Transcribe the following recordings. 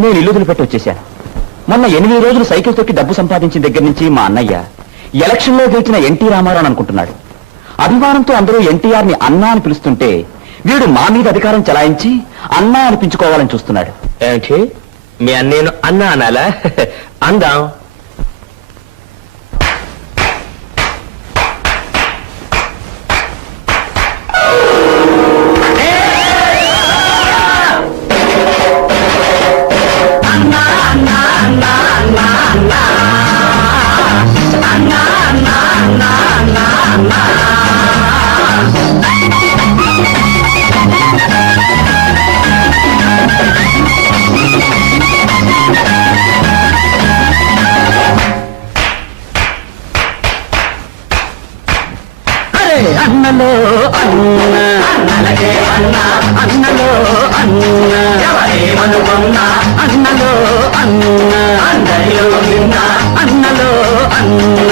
నేను ఇల్లు వదిలిపెట్టి వచ్చేశాను. మొన్న 8 రోజులు సైకిల్ తొక్కి డబ్బు సంపాదించిన దగ్గర నుంచి మా అన్నయ్య ఎలక్షన్లో గెలిచిన ఎన్టీ రామారావు అనుకుంటున్నాడు. అభిమానంతో అందరూ ఎన్టీఆర్ ని అన్నా అని పిలుస్తుంటే వీడు మా మీద అధికారం చలాయించి అన్నా అనిపించుకోవాలని చూస్తున్నాడు. ఏంటి మీ అన్నేను అన్నా అనాలా? అందాం. అన్నలో అన్న అన్నలకే అన్న అన్నలో అన్న ఎవరేమనుకున్నా అన్నలో అన్న అందరిలో నిన్న అన్నలో అన్న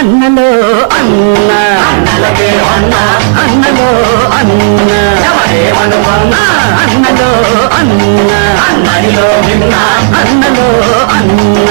అన్నలో అన్న అన్నలకే అన్న అన్నలో అన్న ఎవరేమనుకున్నా అన్నలో అన్న అందరిలో నిన్న అన్నలో అన్న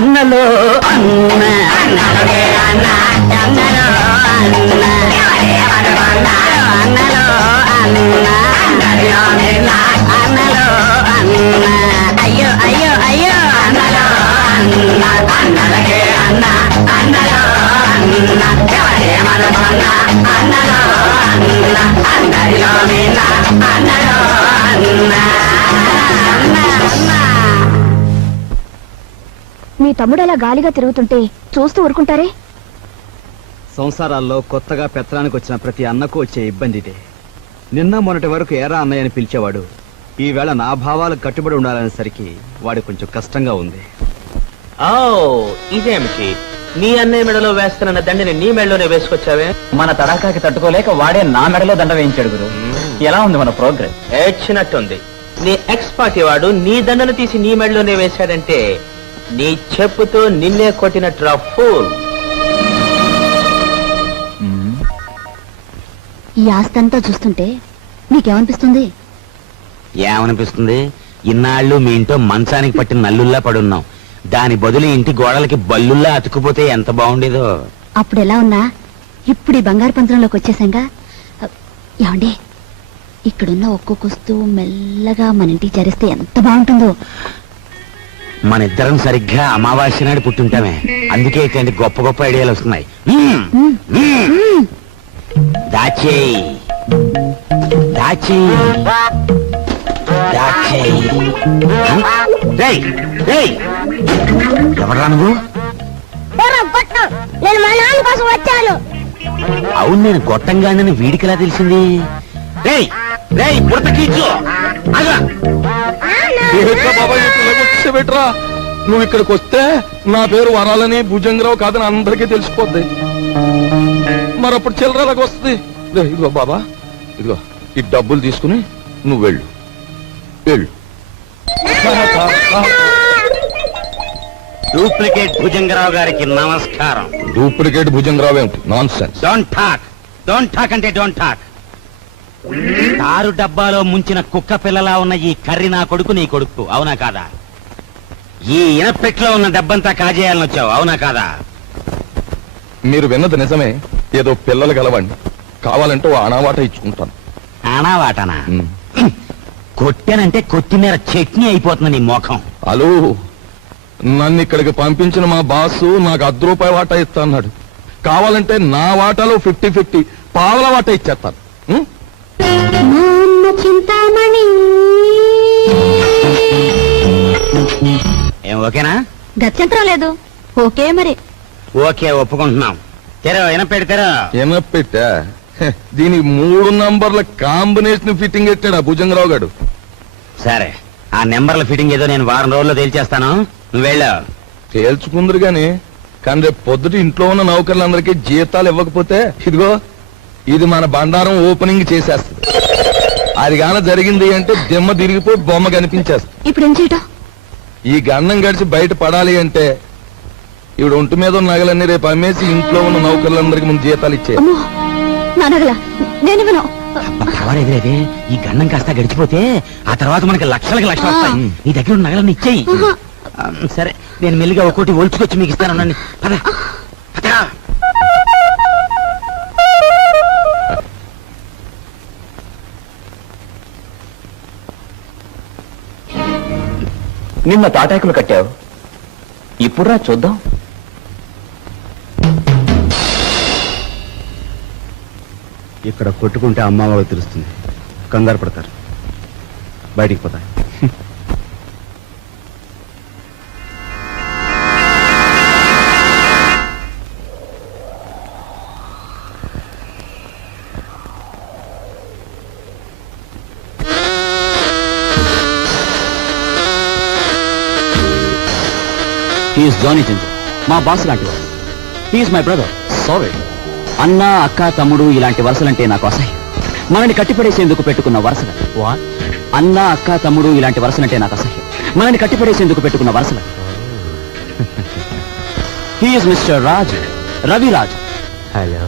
అన్నలో అన్న అన్నలకే అన్న అన్నలో అన్న అన్నలో అన్న అందరిలో నిన్న అన్నలో అన్న అయ్యో అయ్యో అయ్యో అన్నలో అన్న అన్నలకే అన్న అన్నలో అన్న ఎవరేమనుకున్నా అన్నలో అన్న అందరిలో నిన్న అన్నలో అన్న. మీ తమ్ముడు అలా గాలిగా తిరుగుతుంటే చూస్తూ ఊరుకుంటారే? సంసారాల్లో కొత్తగా పెత్తనానికి వచ్చిన ప్రతి అన్నకు వచ్చే ఇబ్బంది ఇదే. నిన్న మొన్నటి వరకు ఏరా అన్నయ్యని పిలిచేవాడు. ఈవేళ నా భావాలకు కట్టుబడి ఉండాలనేసరికి వాడు కొంచెం కష్టంగా ఉంది. ఓ ఇదేమిటి నీ అన్నయ్య మెడలో వేస్తున్న దండని నీ మెడలోనే వేసుకొచ్చావే? మన తడాకాకి తట్టుకోలేక వాడే నా మెడలో దండ వేయించాడు గురు. ఎలా ఉంది మన ప్రోగ్రెస్? ఏడ్చినట్టుంది. నీ ఎక్స్ పార్టీ వాడు నీ దండను తీసి నీ మెడలోనే వేశాడంటే నీ చెప్పుతో నిన్నే కొట్టినట్రా ఫూల్. ఈ ఆస్తంతా చూస్తుంటే నీకేమనిపిస్తుంది? ఏమనిపిస్తుంది? ఇన్నాళ్ళు మీ ఇంట్లో మంచానికి పట్టిన నల్లుల్లా పడున్నాం. దాని బదులు ఇంటి గోడలకి బల్లుల్లా అతుకుపోతే ఎంత బాగుండేదో. అప్పుడు ఎలా ఉన్నా ఇప్పుడు ఈ బంగారు పంచంలోకి వచ్చేసాంగా. ఏమండి, ఇక్కడున్న ఒక్కొక్క వస్తువు మెల్లగా మన ఇంటికి చేరిస్తే ఎంత బాగుంటుందో. మన ఇద్దరం సరిగ్గా అమావాస్య నాడు పుట్టుంటామే. అందుకే ఇట్లాంటి గొప్ప గొప్ప ఐడియాలు వస్తున్నాయి. దాచేయి దాచేయి దాచేయి. ఎవరా నువ్వు? నేను మా నాన్న కోసం వచ్చాను. అవును, నేను గొట్టంగానని వీడికి ఎలా తెలిసింది? పుడత కీచు ఏంట్రా బాబాయ్ వచ్చేబెట్రా, నువ్వు ఇక్కడికి వస్తే నా పేరు వరాలని భుజంగరావు కాదని అందరికీ తెలిసిపోద్ది. మరప్పుడు చిల్లరలాగా వస్తుంది. ఇదిగో బాబా, ఇదిగో ఈ డబ్బులు తీసుకుని నువ్వు వెళ్ళు వెళ్ళు. డూప్లికేట్ భుజంగరావు గారికి నమస్కారం. డూప్లికేట్ భుజంగరావు ఏమిటి? Non sense. డోంట్ టాక్ అంటే డోంట్ టాక్. తారు డబ్బాలో ముంచిన కుక్క పిల్లలా ఉన్న ఈ కర్రి నా కొడుకు నీ కొడుకు, అవునా కాదా? ఈ ఇనపెట్లో ఉన్న డబ్బంతా కాజేయాలని వచ్చావు, అవునా కాదా? మీరు విన్నది నిజమే. ఏదో పిల్లలు గలవండి, కావాలంటే ఓ అనావాట ఇచ్చుకుంటాను. ఆనావాటనా? కొట్టానంటే కొత్తిమీర చట్నీ అయిపోతుంది నీ ముఖం. హలో, నన్ను ఇక్కడికి పంపించిన మా బాసు నాకు ₹10 వాటా ఇస్తా అన్నాడు. కావాలంటే నా వాటాలో 50-50 పావల వాటా ఇచ్చేస్తాను. చింతామణి ఏం ఓకేనా? గత్యంతరం లేదు. ఓకే మరి. ఓకే, ఒప్పుకుంటున్నాం. తెరో ఇనపెడతారో. ఏమప్పెట్టా, దీనికి 3 నంబర్ల కాంబినేషన్ ఫిట్టింగ్ పెట్టాడు ఆ భుజంగరావు గారు. సరే, ఆ నెంబర్ల ఫిట్టింగ్ ఏదో నేను వారం రోజుల్లో తేల్చేస్తాను, నువ్వు వెళ్ళావు. తేల్చుకుందరు గాని, కానీ రేపు పొద్దుట ఇంట్లో ఉన్న నౌకర్లందరికీ జీతాలు ఇవ్వకపోతే ఇదిగో ఇది మన బండారం ఓపెనింగ్ చేసేస్తుంది. అది గాన జరిగింది అంటే దిమ్మ తిరిగిపోయి బొమ్మ కనిపించేస్తుంది. ఇప్పుడు ఏం చేయటం? ఈ గన్నం గడిచి బయట పడాలి అంటే ఇప్పుడు ఒంటి మీద ఉన్న నగలన్నీ రేపు అమ్మేసి ఇంట్లో ఉన్న నౌకర్లందరికీ ముందు జీతాలు ఇచ్చే. అమ్మో, నా నగల నేను విను. పర్వాలేదులేదే, ఈ గన్నం కాస్త గడిచిపోతే ఆ తర్వాత మనకి లక్షలకి లక్షలు వస్తాయి. నీ దగ్గర ఉన్న నగలన్నీ ఇచ్చేయి. సరే, నేను మెల్లిగా ఒక్కోటి ఒలుచుకొచ్చి మీకు ఇస్తాను. పద పద. నిన్న తాటాకులు కట్టావు, ఇప్పుడురా చూద్దాం. ఇక్కడ కొట్టుకుంటే అమ్మ వాళ్ళకి తెలుస్తుంది, కంగారు పడతారు, బయటికి పోతారు. హీఈస్ జానీ జింజర్, మా బాస్ లాంటి వాడు. He's my brother. సారీ. అన్న, అక్క, తమ్ముడు ఇలాంటి వరుసలంటే నాకు అసహ్యం. మనని కట్టిపడేసేందుకు పెట్టుకున్న వరుసలు. అన్న, అక్క, తమ్ముడు ఇలాంటి వరుసలంటే నాకు అసహ్యం. మనని కట్టిపడేసేందుకు పెట్టుకున్న వరుసలు. He's mister Raj, Raviraj. Hello.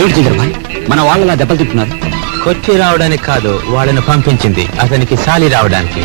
ఏమిటి జింజర్ భాయ్, మన వాళ్ళలా దెబ్బలు తింటున్నారు? కొచ్చి రావడానికి కాదు, వాళ్ళని పంపించింది అతనికి సాలి రావడానికి.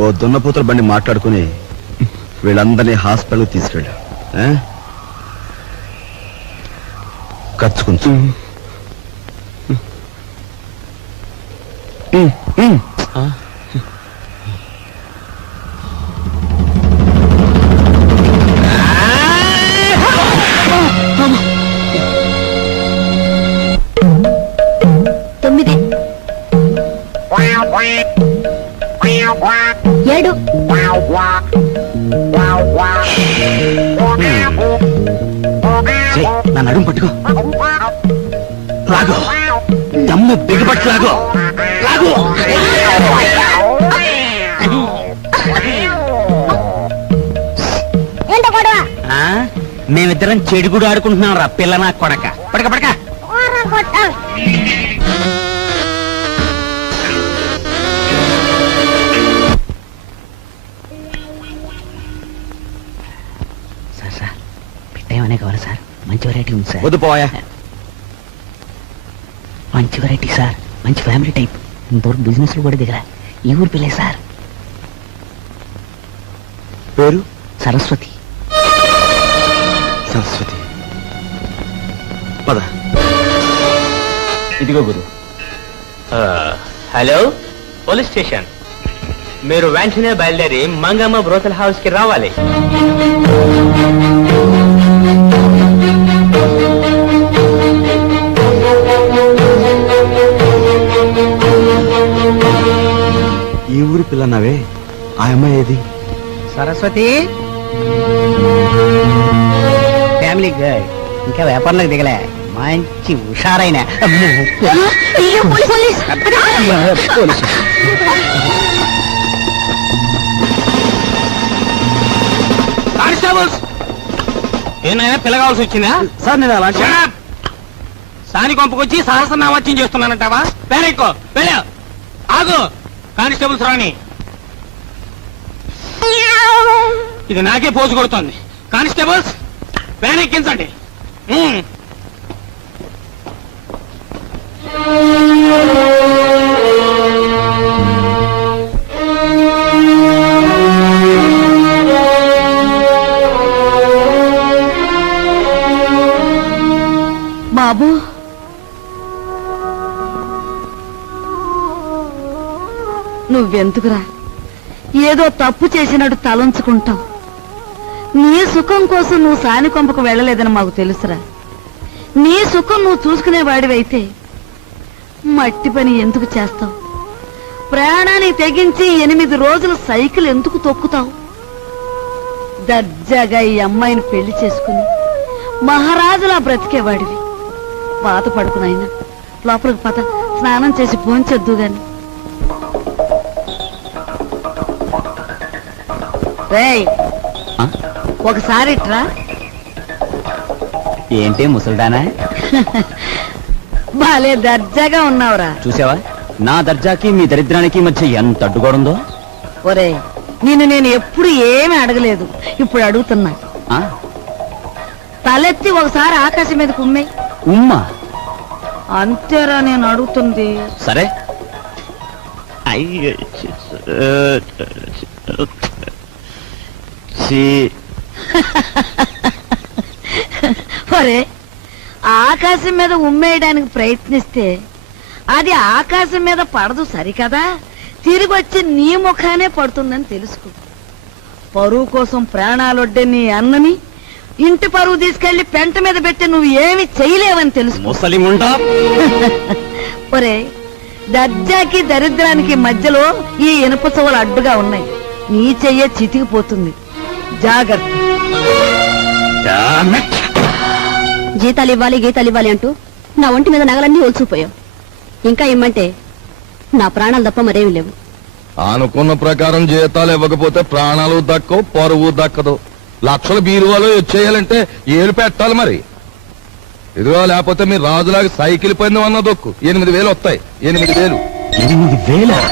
ఓ దున్నపోతుల బండి మాట్లాడుకుని వీళ్ళందరినీ హాస్పిటల్కి తీసుకెళ్ళు. ఖర్చు కొంచెం. తొమ్మిది 7 నా నడుము పట్టుకో, లాగో, దమ్ము బిగపట్టు, లాగో లాగో. మేమిద్దరం చెడుగుడు ఆడుకుంటున్నాం రా పిల్ల నా కొడక. పడక పడక. సార్ సార్ పెట్టేమనే కావాలి సార్, మంచి వెరైటీ ఉంది సార్. వద్దు పోయా. మంచి వెరైటీ సార్, మంచి ఫ్యామిలీ టైప్, ఇంతవరకు బిజినెస్ లో కూడా దిగరా. ఈ ఊరు పిల్లే సార్. పేరు సరస్వతి. సరస్వతి. పద. ఇదిగో గురు. Hello, police station. మీరు వెంటనే బయలుదేరి మంగమ్మ బ్రోతల్ హౌస్ కి రావాలి. ఈ ఊరి పిల్లన్నావే, ఆ అమ్మాయి ఏది? సరస్వతి ఫ్యామిలీ గర్ల్, ఇంకా వ్యాపారంలోకి దిగలే, మంచి హుషారైన కానిస్టేబుల్స్. ఏమైనా పిల్ల కావాల్సి వచ్చిందా సార్? నేను అలాంటి సాని కొంపకొచ్చి సహస్రనామత్యం చేస్తున్నానంటావా? పేరెక్కో వెళ్ళ. ఆగు, కానిస్టేబుల్స్ రాని. ఇది నాకే పోజు కొడుతోంది. కానిస్టేబుల్స్ వ్యాన్ ఎక్కించండి. బాబు, నువ్వెందుకురా ఏదో తప్పు చేసినట్టు తలంచుకుంటావు? నీ సుఖం కోసం నువ్వు సాని కొంపకు వెళ్ళలేదని మాకు తెలుసురా. నీ సుఖం నువ్వు చూసుకునేవాడివైతే మట్టి పని ఎందుకు చేస్తావు? ప్రాణాన్ని తెగించి 8 రోజులు సైకిల్ ఎందుకు తొక్కుతావు? దర్జాగా ఈ అమ్మాయిని పెళ్లి చేసుకుని మహారాజులా బ్రతికేవాడివి. బాధపడుకునైనా లోపలికి పద, స్నానం చేసి భోంచొద్దు గాని. రేయ్, ఒకసారి ఇట్రా. ఏంటి ముసల్దానా? బాలే దర్జాగా ఉన్నావురా. చూసావా నా దర్జాకి మీ దరిద్రానికి మధ్య ఎంత అడ్డుగోడుందో? ఒరే, నిన్ను నేను ఎప్పుడు ఏమీ అడగలేదు, ఇప్పుడు అడుగుతున్నా. ఆ? తలెత్తి ఒకసారి ఆకాశం మీద కుమ్మే. ఉమ్మా? అంతేరా నేను అడుగుతుంది. సరే. ఒరే, ఆకాశం మీద ఉమ్మేయడానికి ప్రయత్నిస్తే అది ఆకాశం మీద పడదు సరికదా, తిరిగి వచ్చి నీ ముఖానే పడుతుందని తెలుసుకో. పరువు కోసం ప్రాణాలొడ్డే నీ అన్నని ఇంటి పరువు తీసుకెళ్లి పెంట మీద పెట్టి నువ్వు ఏమి చేయలేవని తెలుసు. ముసలిముండా. ఒరే, దర్జాకి దరిద్రానికి మధ్యలో ఈ ఇనుప చెవులు అడ్డుగా ఉన్నాయి. నీ చెయ్య చితికిపోతుంది, జాగ్రత్త. జీతాలు ఇవ్వాలి, గీతాలు ఇవ్వాలి అంటూ నా ఒంటి మీద నగలన్నీ ఒలిసిపోయావు. ఇంకా ఇమ్మంటే నా ప్రాణాలు తప్ప మరేమి లేవు. అనుకున్న ప్రకారం జీతాలు ఇవ్వకపోతే ప్రాణాలు దక్కవు, పరువు దక్కదు. లక్షల బీరువాలో వచ్చేయాలంటే ఏలు పెట్టాలి మరి. ఇదిగో, లేకపోతే మీరు రాజులాగా సైకిల్ పందెం అన్న దొక్కు. 8,000 వస్తాయి. 8,000. 8,000?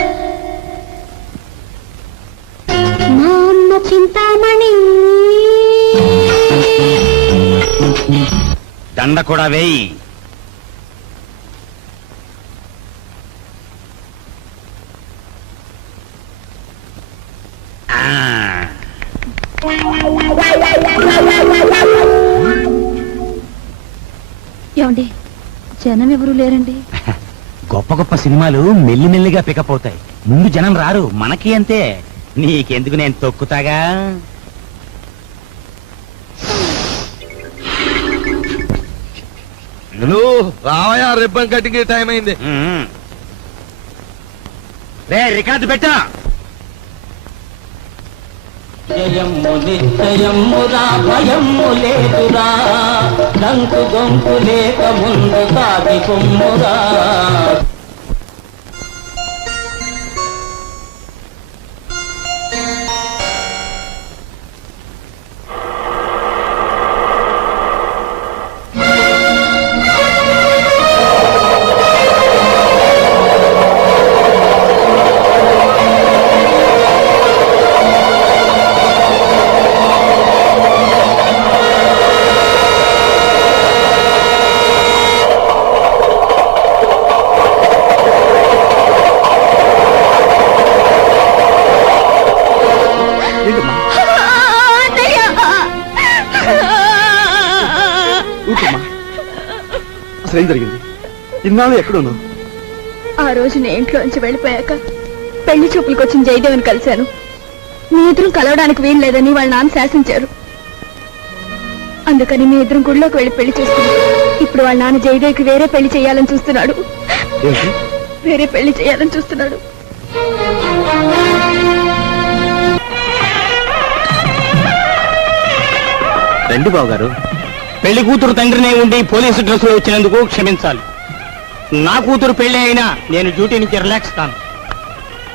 చింతామణి దండ కూడా వేయి. ఏమండి జనం ఎవరు లేరండి? గొప్ప గొప్ప సినిమాలు మెల్లిమెల్లిగా పికప్ అవుతాయి, ముందు జనం రారు. మనకి అంతే. నీకెందుకు, నేను తొక్కుతాగా. రావయా, రిబ్బన్ కటింగ్ టైం అయింది. రే రికార్డు పెట్టా. జయము నిశ్చయమురా భయము లేదురా, దంకు గొంకు లేక ముందు సాగి కొమ్మురా. అసలు ఏం జరిగింది? ఇన్నాళ్ళు ఎక్కడున్నావు? ఆ రోజు నేను ఇంట్లోంచి వెళ్ళిపోయాక పెళ్లి చూపులకు వచ్చిన జయదేవిని కలిశాను. మీ ఇద్దరం కలవడానికి వీలు లేదని వాళ్ళ నాన్న శాసించారు. అందుకని మీ ఇద్దరం గుడిలోకి వెళ్ళి పెళ్లి చేసుకున్నాం. ఇప్పుడు వాళ్ళ నాన్న జయదేవికి వేరే పెళ్లి చేయాలని చూస్తున్నాడు. వేరే పెళ్లి చేయాలని చూస్తున్నాడు. రండి బాబు గారు. పెళ్లి కూతురు తండ్రినే ఉండి పోలీసు డ్రెస్సులో వచ్చినందుకు క్షమించాలి. నా కూతురు పెళ్లి అయినా నేను డ్యూటీ నుంచి రిలాక్స్ కాను.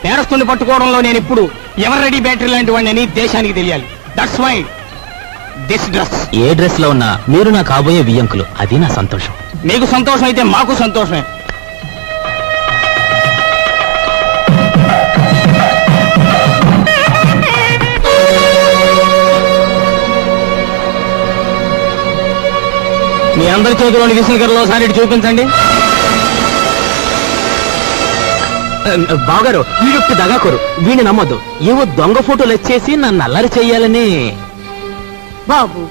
నేరస్తుని పట్టుకోవడంలో నేను ఇప్పుడు ఎవర్ రెడీ బ్యాటరీ లాంటి వాడిని దేశానికి తెలియాలి. That's why this dress. ఏ డ్రెస్ లో ఉన్నా మీరు నా కాబోయే వియ్యంకులు, అది నా సంతోషం. మీకు సంతోషం అయితే మాకు సంతోషమే. మీ అందరి చేతిలోని విసునకరలో సారి చూపించండి. బాగారు, వీడొక్క దగాకోరు, వీడిని నమ్మొద్దు. ఏవో దొంగ ఫోటోలు వచ్చేసి నన్ను అల్లరి చెయ్యాలని. బాబు,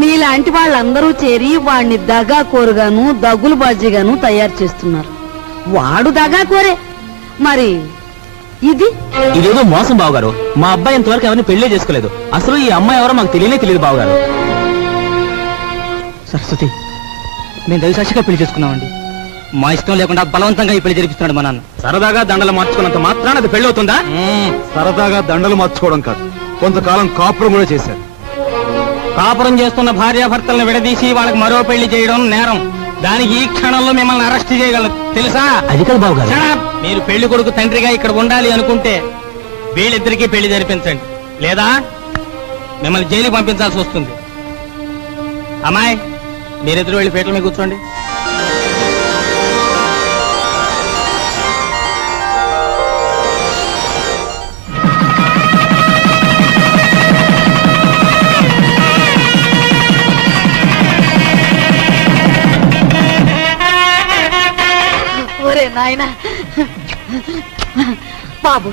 మీలాంటి వాళ్ళందరూ చేరి వాడిని దగాకోరుగాను దగులు బాజీగాను తయారు చేస్తున్నారు. వాడు దగాకోరే, మరి ఇది ఇదేదో మోసం బావగారు. మా అబ్బాయి ఇంతవరకు ఎవరిని పెళ్లే చేసుకోలేదు. అసలు ఈ అమ్మాయి ఎవరో మాకు తెలియదు బావగారు. సరస్వతి, మేము దైవసాక్షిగా పెళ్లి చేసుకున్నామండి. మా ఇష్టం లేకుండా బలవంతంగా ఈ పెళ్లి జరిపిస్తున్నాడు మా నాన్న. సరదాగా దండలు మార్చుకున్నంత మాత్రాన అది పెళ్లి అవుతుందా? సరదాగా దండలు మార్చుకోవడం కాదు, కొంతకాలం కాపురం కూడా చేశారు. కాపురం చేస్తున్న భార్యాభర్తలను విడదీసి వాళ్ళకి మరో పెళ్లి చేయడం నేరం. దానికి ఈ క్షణంలో మిమ్మల్ని అరెస్ట్ చేయగలరు, తెలుసా? అది కాదు బాబు గారు. మీరు పెళ్లి కొడుకు తండ్రిగా ఇక్కడ ఉండాలి అనుకుంటే వీళ్ళిద్దరికీ పెళ్లి జరిపించండి, లేదా మిమ్మల్ని జైలుకి పంపించాల్సి వస్తుంది. అమ్మాయి, మీరిద్దరు వెళ్ళి పీటల మీద కూర్చోండి. ఒరే నాయనా, బాబు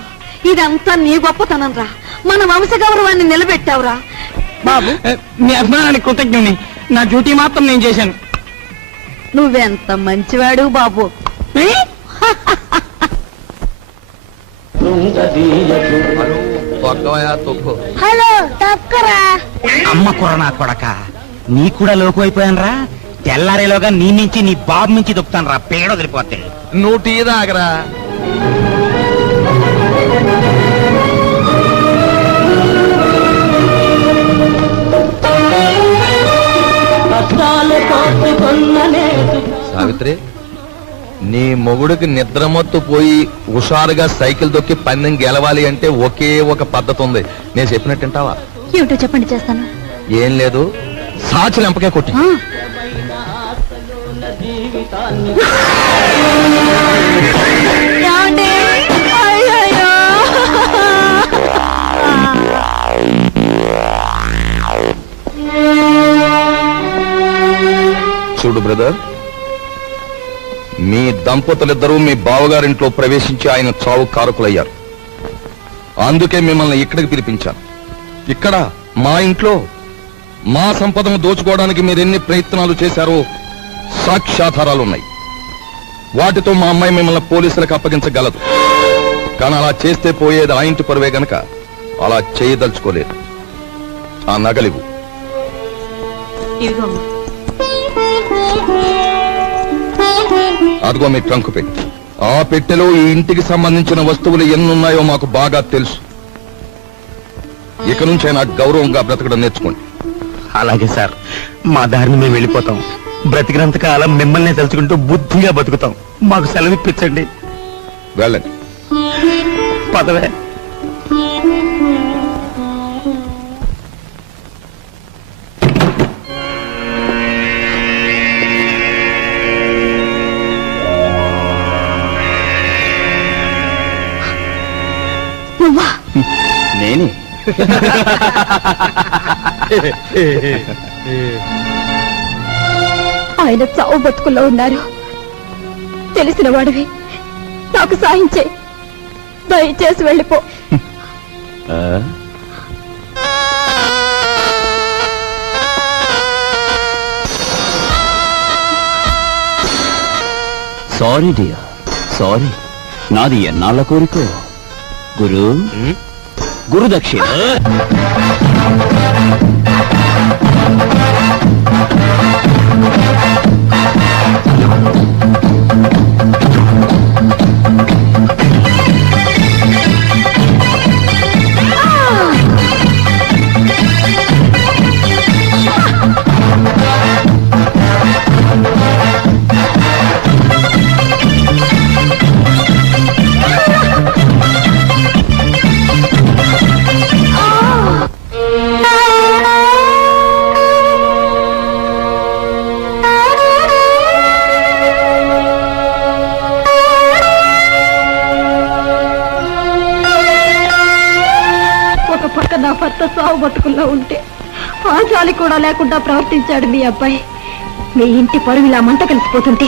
ఇదంతా నీ గొప్పతనం రా. మన వంశ గౌరవాన్ని నిలబెట్టావురా బాబు. మీ అభిమానానికి కృతజ్ఞుని. నా డ్యూటీ మాత్రం నేను చేశాను. నువ్వెంత మంచివాడు బాబు. హలో తక్కరా. అమ్మ కుర్ర నా కొడక, నీ కూడా లోకు అయిపోయాను రా. తెల్లారేలోగా నీ నుంచి నీ బాబు నుంచి దొక్కుతాను రా, పేడ వదిలిపోతే. నువ్వు టీ తాగరా. సావిత్రి, నీ మొగుడికి నిద్రమత్తు పోయి హుషారుగా సైకిల్ దొక్కి పందెం గెలవాలి అంటే ఒకే ఒక పద్ధతి ఉంది. నేను చెప్పినట్టు వింటావా? ఏమిటో చెప్పండి, చేస్తాను. ఏం లేదు, సాచి లెంపకే కొట్టి. చూడు బ్రదర్, మీ దంపతులిద్దరూ మీ బావగారింట్లో ప్రవేశించి ఆయన చావు కారకులయ్యారు. అందుకే మిమ్మల్ని ఇక్కడికి పిలిపించాను. ఇక్కడ మా ఇంట్లో మా సంపదను దోచుకోవడానికి మీరెన్ని ప్రయత్నాలు చేశారో సాక్ష్యాధారాలున్నాయి. వాటితో మా అమ్మాయి మిమ్మల్ని పోలీసులకు అప్పగించగలదు. కానీ అలా చేస్తే పోయేది ఆ ఇంటి పరువే గనక అలా చేయదలుచుకోలేదు. ఆ నగలివు. అదిగో మీ ట్రంక్ పెట్టి. ఆ పెట్టెలో ఈ ఇంటికి సంబంధించిన వస్తువులు ఎన్నున్నాయో మాకు బాగా తెలుసు. ఇక నుంచే నాకు గౌరవంగా బ్రతకడం నేర్చుకోండి. అలాగే సార్, మా దారిని మేము వెళ్ళిపోతాం. బ్రతికినంత కాలం మిమ్మల్ని తలుచుకుంటూ బుద్ధిగా బతుకుతాం. మాకు సెలవు ఇప్పించండి. వెళ్ళండి. పదవే. నేనే. ఆయన చావు బతుకుల్లో ఉన్నారు. తెలిసిన వాడివి, నాకు సాయం చేయి. దయచేసి వెళ్ళిపో. Sorry dear, sorry. నాది ఎన్నాళ్ళ కోరికో. గురు దక్షిణ. నా భర్త సావు బతుకుల్లో ఉంటే ఆ చాలి కూడా లేకుండా ప్రవర్తించాడు మీ అబ్బాయి. మీ ఇంటి పరువు ఇలా మంట కలిసిపోతుంటే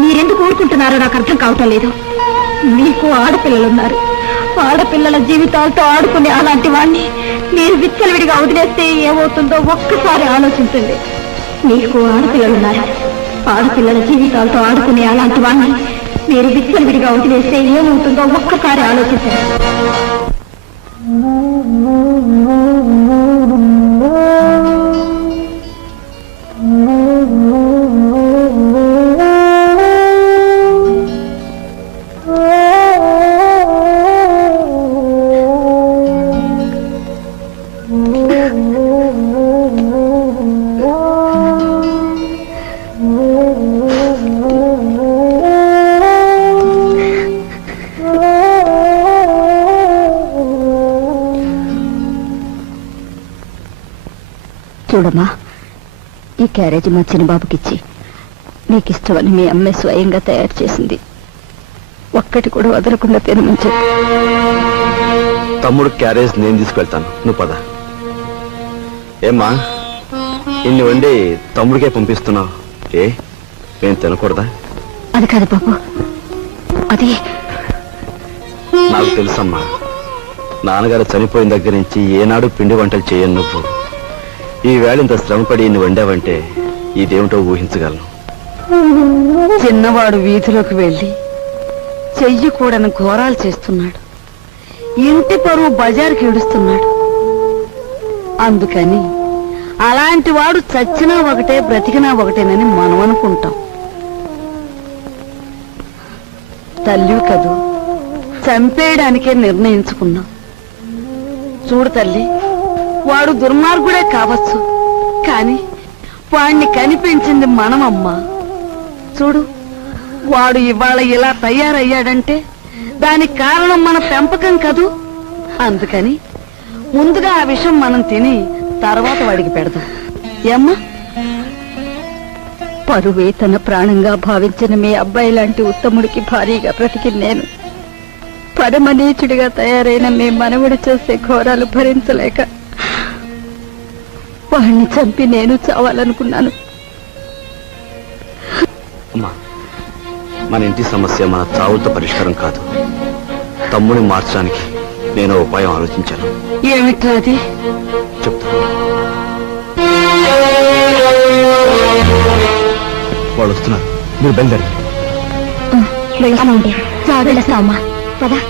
మీరెందుకు ఊరుకుంటున్నారో నాకు అర్థం కావటం లేదు. మీకు ఆడపిల్లలున్నారు. ఆడపిల్లల జీవితాలతో ఆడుకునే అలాంటి వాణ్ణి మీరు విచ్చలవిడిగా వదిలేస్తే ఏమవుతుందో ఒక్కసారి ఆలోచించండి. మీకు ఆడపిల్లలున్నారు. ఆడపిల్లల జీవితాలతో ఆడుకునే అలాంటి వాణ్ణి మీరు విచ్చలవిడిగా వదిలేస్తే ఏమవుతుందో ఒక్కసారి ఆలోచించండి. చూడమ్మా, ఈ క్యారేజ్ మా చిన్నబాబుకిచ్చి నీకు ఇష్టమని మీ అమ్మాయి స్వయంగా తయారు చేసింది. ఒక్కటి కూడా వదలకుండా తినమని చెప్పు. తమ్ముడు క్యారేజ్ నేను తీసుకెళ్తాను, నువ్వు పద. ఏమ్మా, ఇన్ని వండి తమ్ముడికే పంపిస్తున్నావు. నేను తినకూడదా? అది కాదు బాబు, అది నాకు తెలుసమ్మా. నాన్నగారు చనిపోయిన దగ్గర నుంచి ఏనాడు పిండి వంటలు చేయను నువ్వు. ఈ వేళ ఇంత శ్రమపడి ఇన్ని వండావంటే ఇదేమిటో ఊహించగలను. చిన్నవాడు వీధిలోకి వెళ్ళి చెయ్యకూడని ఘోరాలు చేస్తున్నాడు. ఇంటి పరువు బజారుకి ఈడుస్తున్నాడు. అందుకని అలాంటి వాడు చచ్చినా ఒకటే బ్రతికినా ఒకటేనని మనం అనుకుంటాం. తల్లి కదూ, చంపేయడానికే నిర్ణయించుకున్నాం. చూడు తల్లి, వాడు దుర్మార్గుడే కావచ్చు, కాని వాణ్ణి కనిపించింది మనమమ్మా. చూడు, వాడు ఇవాళ ఇలా తయారయ్యాడంటే దానికి కారణం మన పెంపకం కదూ. అందుకని ముందుగా ఆ విషయం మనం తిని తర్వాత వాడికి పెడదాం. ఏమ్మా? పరువే తన ప్రాణంగా భావించిన మీ అబ్బాయి లాంటి ఉత్తముడికి భారీగా బ్రతికి నేను పరమనీచుడిగా తయారైన మీ మనవుడు చేసే ఘోరాలు భరించలేక వాణ్ణి చంపి నేను చావాలనుకున్నాను. మన ఇంటి సమస్య మన చావులతో పరిష్కారం కాదు. తమ్ముడిని మార్చడానికి నేను ఉపాయం ఆలోచించాను. ఏమిట్రా అది? చెప్తాను. వాళ్ళు వస్తున్నారు, మీరు బయలుదేరండి. వెళ్తామండి. వెళ్ళొస్తామమ్మా, పదా.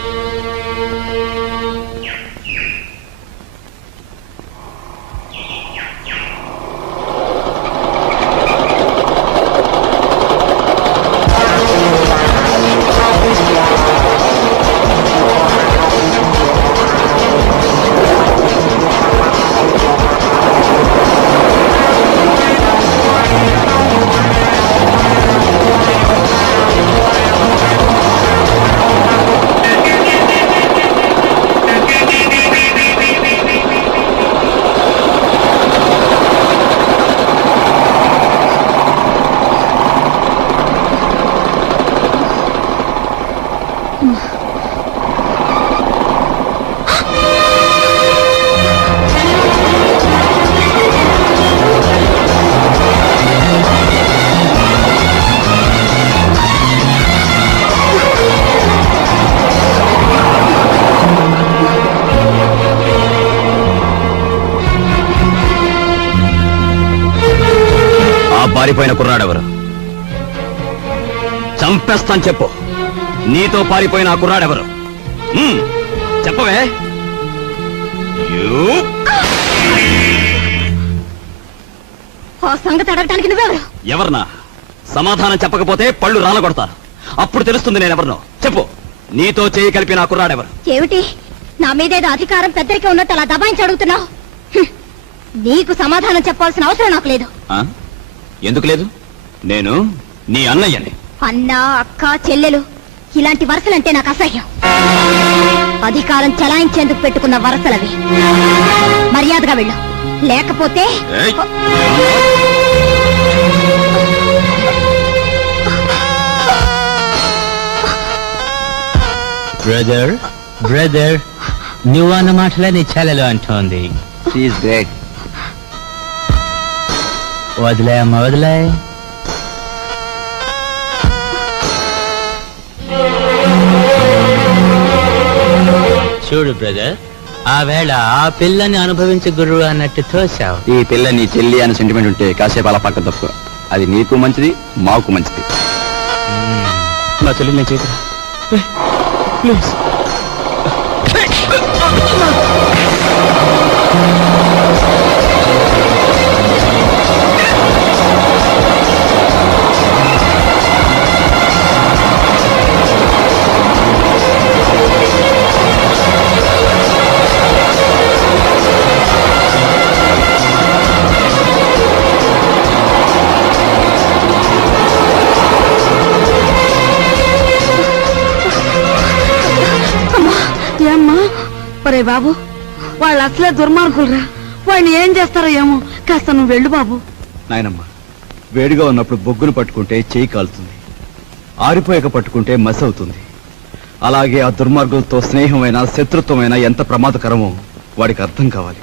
పారిపోయిన కుర్రాడెవరు? చంపేస్తాను చెప్పు. నీతో పారిపోయిన ఆ కుర్రాడెవరు? చెప్పవే. ఆ సంగతి అడగటానికి నువ్వెవరు? ఎవరన్నా? సమాధానం చెప్పకపోతే పళ్ళు రాలగొడతాను. అప్పుడు తెలుస్తుంది నేనెవరినో. చెప్పు. నీతో చేయి కలిపిన ఆ కుర్రాడెవరు? ఏమిటి, నా మీదేదో అధికారం పెద్దరికే ఉన్నట్టు అలా దబాయించి అడుగుతున్నావు? నీకు సమాధానం చెప్పాల్సిన అవసరం నాకు లేదు. ఎందుకు లేదు? నేను నీ అన్నయ్యని. అన్న, అక్క, చెల్లెలు ఇలాంటి వరసలంటే నాకు అసహ్యం. అధికారం చలాయించేందుకు పెట్టుకున్న వరసలవి. మర్యాదగా వెళ్ళు, లేకపోతే బ్రదర్ బ్రదర్ నువ్వు అన్న మాటలే నీ చెల్లెలు అంటోంది. వదిలే అమ్మ, వదిలే. చూడు బ్రదర్, ఆ వేళ ఆ పిల్లని అనుభవించే గురువు అన్నట్టు తోసావు. ఈ పిల్ల నీ చెల్లి అని సెంటిమెంట్ ఉంటే కాసేపు అలా పక్క తప్పు. అది నీకు మంచిది, మాకు మంచిది. నా చెల్లి నేను చేతురా ప్లీజ్. ఒరే బాబు, వాళ్ళు అసలే దుర్మార్గులరా. వాళ్ళని ఏం చేస్తారో ఏమో. కాస్త నువ్వు వెళ్ళు బాబు. నాయనమ్మ, వేడిగా ఉన్నప్పుడు బొగ్గును పట్టుకుంటే చేయి కాలుతుంది, ఆరిపోయాక పట్టుకుంటే మసి అవుతుంది. అలాగే ఆ దుర్మార్గులతో స్నేహమైనా శత్రుత్వమైనా ఎంత ప్రమాదకరమో వాడికి అర్థం కావాలి.